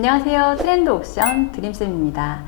안녕하세요. 트렌드 옵션 드림쌤입니다.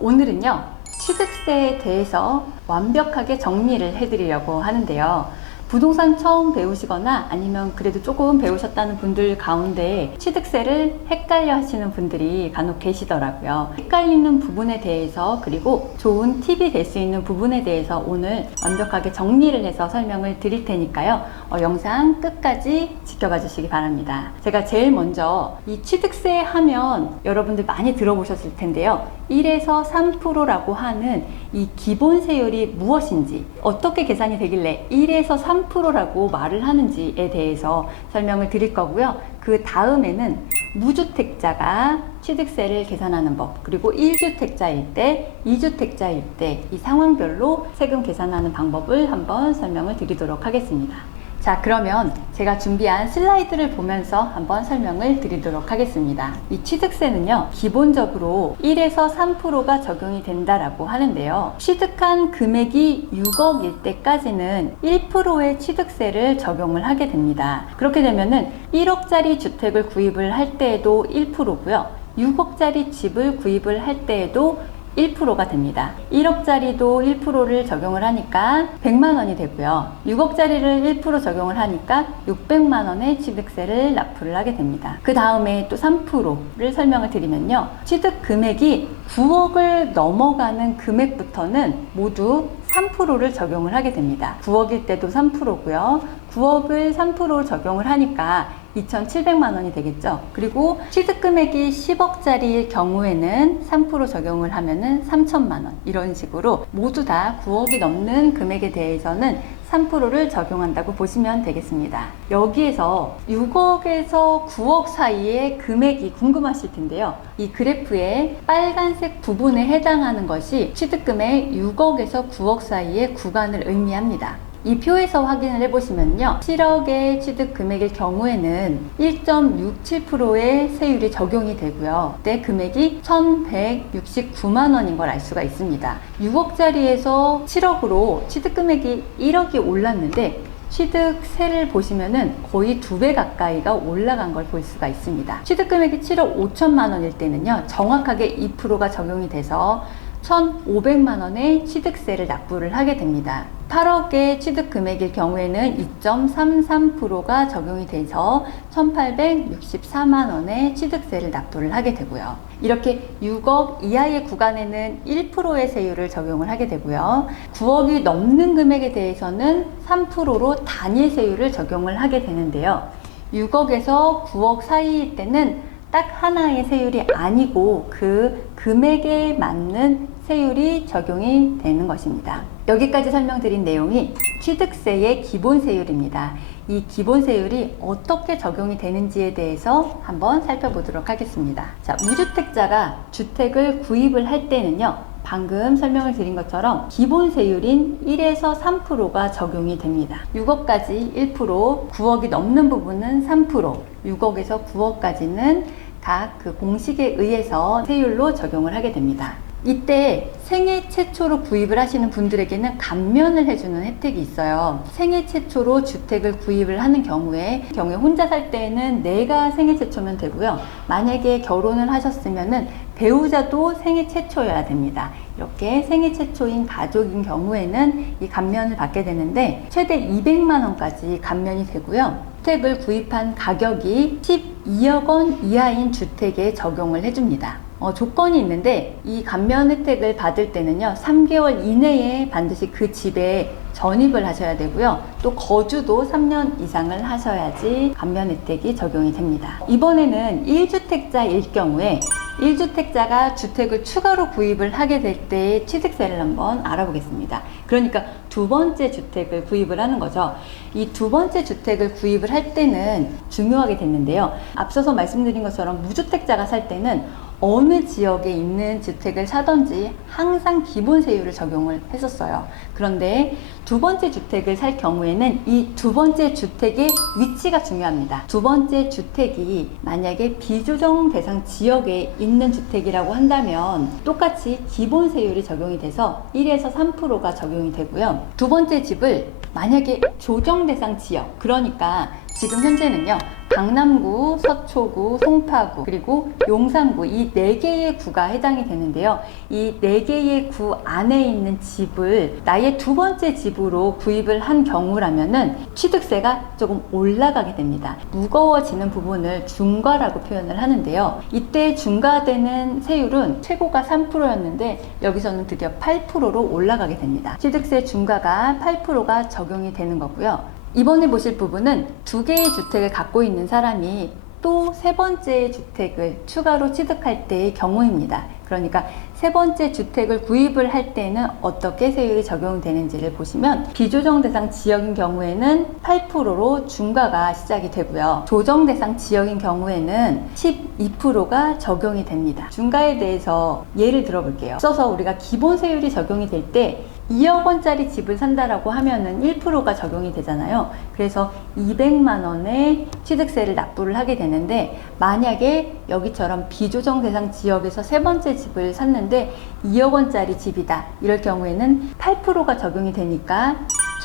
오늘은요, 취득세에 대해서 완벽하게 정리를 해드리려고 하는데요. 부동산 처음 배우시거나 아니면 그래도 조금 배우셨다는 분들 가운데 취득세를 헷갈려 하시는 분들이 간혹 계시더라고요. 헷갈리는 부분에 대해서, 그리고 좋은 팁이 될 수 있는 부분에 대해서 오늘 완벽하게 정리를 해서 설명을 드릴 테니까요. 영상 끝까지 지켜봐 주시기 바랍니다. 제가 제일 먼저 이 취득세 하면 여러분들 많이 들어보셨을 텐데요. 1에서 3%라고 하는 이 기본세율이 무엇인지, 어떻게 계산이 되길래 1에서 3%라고 말을 하는지에 대해서 설명을 드릴 거고요. 그 다음에는 무주택자가 취득세를 계산하는 법, 그리고 1주택자일 때, 2주택자일 때 이 상황별로 세금 계산하는 방법을 한번 설명을 드리도록 하겠습니다. 자, 그러면 제가 준비한 슬라이드를 보면서 한번 설명을 드리도록 하겠습니다. 이 취득세는요, 기본적으로 1에서 3%가 적용이 된다라고 하는데요. 취득한 금액이 6억일 때까지는 1%의 취득세를 적용을 하게 됩니다. 그렇게 되면은 1억짜리 주택을 구입을 할 때에도 1%고요. 6억짜리 집을 구입을 할 때에도 1%가 됩니다. 1억짜리도 1%를 적용을 하니까 100만 원이 되고요. 6억짜리를 1% 적용을 하니까 600만 원의 취득세를 납부를 하게 됩니다. 그 다음에 또 3%를 설명을 드리면요. 취득 금액이 9억을 넘어가는 금액부터는 모두 3%를 적용을 하게 됩니다. 9억일 때도 3%고요. 9억을 3% 적용을 하니까 2,700만 원이 되겠죠. 그리고 취득금액이 10억짜리일 경우에는 3% 적용을 하면은 3천만 원. 이런 식으로 모두 다 9억이 넘는 금액에 대해서는 3%를 적용한다고 보시면 되겠습니다. 여기에서 6억에서 9억 사이의 금액이 궁금하실 텐데요. 이 그래프의 빨간색 부분에 해당하는 것이 취득금액 6억에서 9억 사이의 구간을 의미합니다. 이 표에서 확인을 해보시면요. 7억의 취득 금액일 경우에는 1.67%의 세율이 적용이 되고요. 그때 금액이 1,169만 원인 걸 알 수가 있습니다. 6억짜리에서 7억으로 취득 금액이 1억이 올랐는데 취득세를 보시면은 거의 2배 가까이가 올라간 걸 볼 수가 있습니다. 취득 금액이 7억 5천만 원일 때는요. 정확하게 2%가 적용이 돼서 1,500만 원의 취득세를 납부를 하게 됩니다. 8억의 취득 금액일 경우에는 2.33%가 적용이 돼서 1,864만 원의 취득세를 납부를 하게 되고요. 이렇게 6억 이하의 구간에는 1%의 세율을 적용을 하게 되고요. 9억이 넘는 금액에 대해서는 3%로 단일 세율을 적용을 하게 되는데요. 6억에서 9억 사이일 때는 딱 하나의 세율이 아니고 그 금액에 맞는 세율이 적용이 되는 것입니다. 여기까지 설명드린 내용이 취득세의 기본세율입니다. 이 기본세율이 어떻게 적용이 되는지에 대해서 한번 살펴보도록 하겠습니다. 자, 무주택자가 주택을 구입을 할 때는요. 방금 설명을 드린 것처럼 기본세율인 1에서 3%가 적용이 됩니다. 6억까지 1%, 9억이 넘는 부분은 3%, 6억에서 9억까지는 각 그 공식에 의해서 세율로 적용을 하게 됩니다. 이때 생애 최초로 구입을 하시는 분들에게는 감면을 해주는 혜택이 있어요. 생애 최초로 주택을 구입을 하는 경우에 혼자 살 때는 내가 생애 최초면 되고요. 만약에 결혼을 하셨으면은 배우자도 생애 최초여야 됩니다. 이렇게 생애 최초인 가족인 경우에는 이 감면을 받게 되는데 최대 200만 원까지 감면이 되고요. 주택을 구입한 가격이 12억 원 이하인 주택에 적용을 해줍니다. 조건이 있는데 이 감면 혜택을 받을 때는요 3개월 이내에 반드시 그 집에 전입을 하셔야 되고요. 또 거주도 3년 이상을 하셔야지 감면 혜택이 적용이 됩니다. 이번에는 1주택자일 경우에 1주택자가 주택을 추가로 구입을 하게 될 때의 취득세를 한번 알아보겠습니다. 그러니까 두 번째 주택을 구입을 하는 거죠. 이 두 번째 주택을 구입을 할 때는 중요하게 됐는데요. 앞서서 말씀드린 것처럼 무주택자가 살 때는 어느 지역에 있는 주택을 사든지 항상 기본세율을 적용을 했었어요. 그런데 두 번째 주택을 살 경우에는 이 두 번째 주택의 위치가 중요합니다. 두 번째 주택이 만약에 비조정 대상 지역에 있는 주택이라고 한다면 똑같이 기본세율이 적용이 돼서 1에서 3%가 적용이 되고요. 두 번째 집을 만약에 조정 대상 지역, 그러니까 지금 현재는요, 강남구, 서초구, 송파구, 그리고 용산구 이 4개의 구가 해당이 되는데요. 이 4개의 구 안에 있는 집을 나의 두 번째 집으로 구입을 한 경우라면은 취득세가 조금 올라가게 됩니다. 무거워지는 부분을 중과라고 표현을 하는데요. 이때 중과되는 세율은 최고가 3%였는데 여기서는 드디어 8%로 올라가게 됩니다. 취득세 중과가 8%가 적용이 되는 거고요. 이번에 보실 부분은 2개의 주택을 갖고 있는 사람이 또 세 번째 주택을 추가로 취득할 때의 경우입니다. 그러니까 세 번째 주택을 구입을 할 때는 어떻게 세율이 적용되는지를 보시면 비조정 대상 지역인 경우에는 8%로 중과가 시작이 되고요. 조정 대상 지역인 경우에는 12%가 적용이 됩니다. 중과에 대해서 예를 들어 볼게요. 앞서서 우리가 기본 세율이 적용이 될 때 2억 원짜리 집을 산다라고 하면은 1%가 적용이 되잖아요. 그래서 200만 원의 취득세를 납부를 하게 되는데, 만약에 여기처럼 비조정 대상 지역에서 세 번째 집을 샀는데 2억 원짜리 집이다, 이럴 경우에는 8%가 적용이 되니까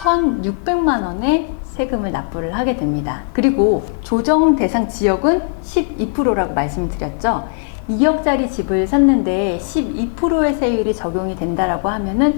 1,600만 원의 세금을 납부를 하게 됩니다. 그리고 조정 대상 지역은 12%라고 말씀드렸죠. 2억짜리 집을 샀는데 12%의 세율이 적용이 된다라고 하면은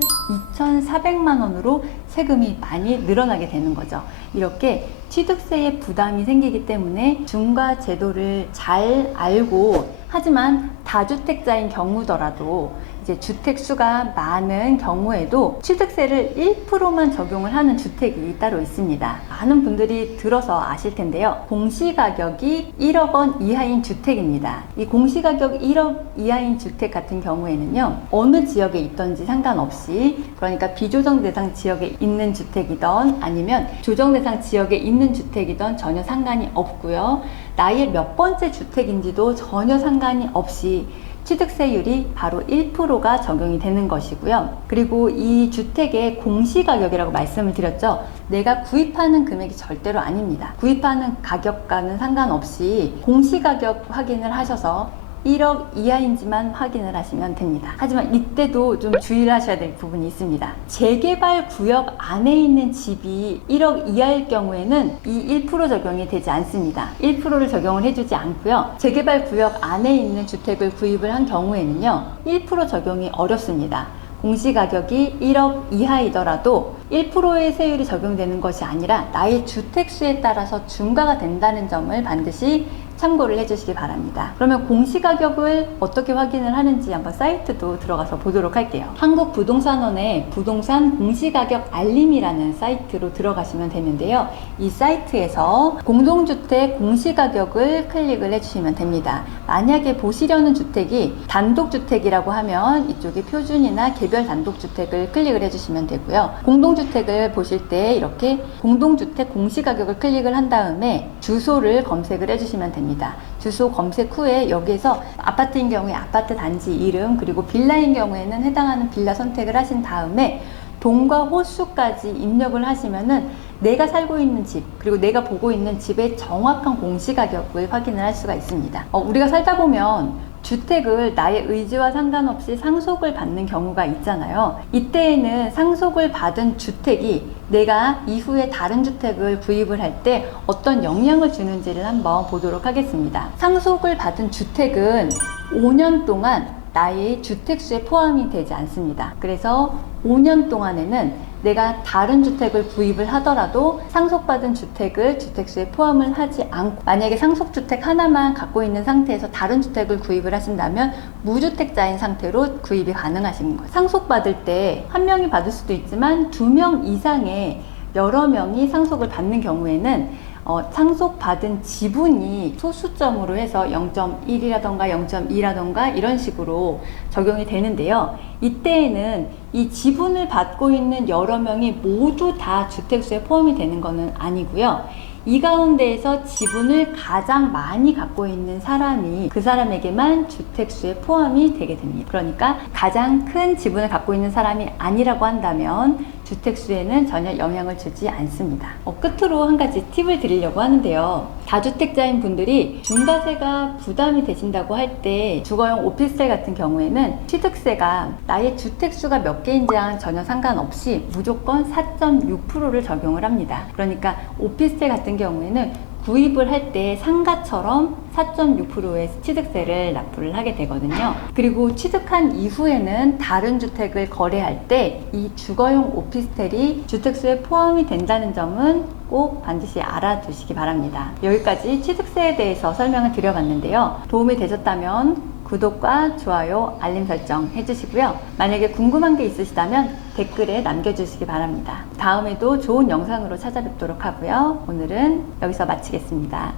2,400만 원으로 세금이 많이 늘어나게 되는 거죠. 이렇게 취득세에 부담이 생기기 때문에 중과 제도를 잘 알고, 하지만 다주택자인 경우더라도 이제 주택 수가 많은 경우에도 취득세를 1%만 적용을 하는 주택이 따로 있습니다. 많은 분들이 들어서 아실 텐데요. 공시가격이 1억 원 이하인 주택입니다. 이 공시가격 1억 이하인 주택 같은 경우에는요, 어느 지역에 있던지 상관없이, 그러니까 비조정 대상 지역에 있는 주택이던 아니면 조정 대상 지역에 있는 주택이던 전혀 상관이 없고요. 나의 몇 번째 주택인지도 전혀 상관이 없이 취득세율이 바로 1%가 적용이 되는 것이고요. 그리고 이 주택의 공시가격이라고 말씀을 드렸죠. 내가 구입하는 금액이 절대로 아닙니다. 구입하는 가격과는 상관없이 공시가격 확인을 하셔서 1억 이하인지만 확인을 하시면 됩니다. 하지만 이때도 좀 주의를 하셔야 될 부분이 있습니다. 재개발 구역 안에 있는 집이 1억 이하일 경우에는 이 1% 적용이 되지 않습니다. 1%를 적용을 해주지 않고요. 재개발 구역 안에 있는 주택을 구입을 한 경우에는요, 1% 적용이 어렵습니다. 공시가격이 1억 이하이더라도 1%의 세율이 적용되는 것이 아니라 나의 주택수에 따라서 중과가 된다는 점을 반드시 참고를 해주시기 바랍니다. 그러면 공시가격을 어떻게 확인을 하는지 한번 사이트도 들어가서 보도록 할게요. 한국부동산원의 부동산 공시가격 알림이라는 사이트로 들어가시면 되는데요. 이 사이트에서 공동주택 공시가격을 클릭을 해주시면 됩니다. 만약에 보시려는 주택이 단독주택이라고 하면 이쪽에 표준이나 개별 단독주택을 클릭을 해주시면 되고요. 공동주택을 보실 때 이렇게 공동주택 공시가격을 클릭을 한 다음에 주소를 검색을 해주시면 됩니다. 주소 검색 후에 여기에서 아파트인 경우에 아파트 단지 이름, 그리고 빌라인 경우에는 해당하는 빌라 선택을 하신 다음에 동과 호수까지 입력을 하시면은 내가 살고 있는 집, 그리고 내가 보고 있는 집의 정확한 공시가격을 확인을 할 수가 있습니다. 우리가 살다 보면 주택을 나의 의지와 상관없이 상속을 받는 경우가 있잖아요. 이때에는 상속을 받은 주택이 내가 이후에 다른 주택을 구입을 할 때 어떤 영향을 주는지를 한번 보도록 하겠습니다. 상속을 받은 주택은 5년 동안 나의 주택수에 포함이 되지 않습니다. 그래서 5년 동안에는 내가 다른 주택을 구입을 하더라도 상속받은 주택을 주택수에 포함을 하지 않고, 만약에 상속주택 하나만 갖고 있는 상태에서 다른 주택을 구입을 하신다면 무주택자인 상태로 구입이 가능하신 거예요. 상속받을 때 한 명이 받을 수도 있지만 2명 이상의 여러 명이 상속을 받는 경우에는 상속받은 지분이 소수점으로 해서 0.1이라던가 0.2라던가 이런 식으로 적용이 되는데요. 이때에는 이 지분을 받고 있는 여러 명이 모두 다 주택수에 포함이 되는 것은 아니고요. 이 가운데에서 지분을 가장 많이 갖고 있는 사람이 그 사람에게만 주택수에 포함이 되게 됩니다. 그러니까 가장 큰 지분을 갖고 있는 사람이 아니라고 한다면 주택수에는 전혀 영향을 주지 않습니다. 끝으로 한 가지 팁을 드리려고 하는데요. 다주택자인 분들이 중과세가 부담이 되신다고 할 때 주거용 오피스텔 같은 경우에는 취득세가 나의 주택수가 몇 개인지랑 전혀 상관없이 무조건 4.6%를 적용을 합니다. 그러니까 오피스텔 같은 경우에는 구입을 할 때 상가처럼 4.6%의 취득세를 납부를 하게 되거든요. 그리고 취득한 이후에는 다른 주택을 거래할 때 이 주거용 오피스텔이 주택수에 포함이 된다는 점은 꼭 반드시 알아두시기 바랍니다. 여기까지 취득세에 대해서 설명을 드려봤는데요. 도움이 되셨다면 구독과 좋아요, 알림 설정 해주시고요. 만약에 궁금한 게 있으시다면 댓글에 남겨주시기 바랍니다. 다음에도 좋은 영상으로 찾아뵙도록 하고요. 오늘은 여기서 마치겠습니다.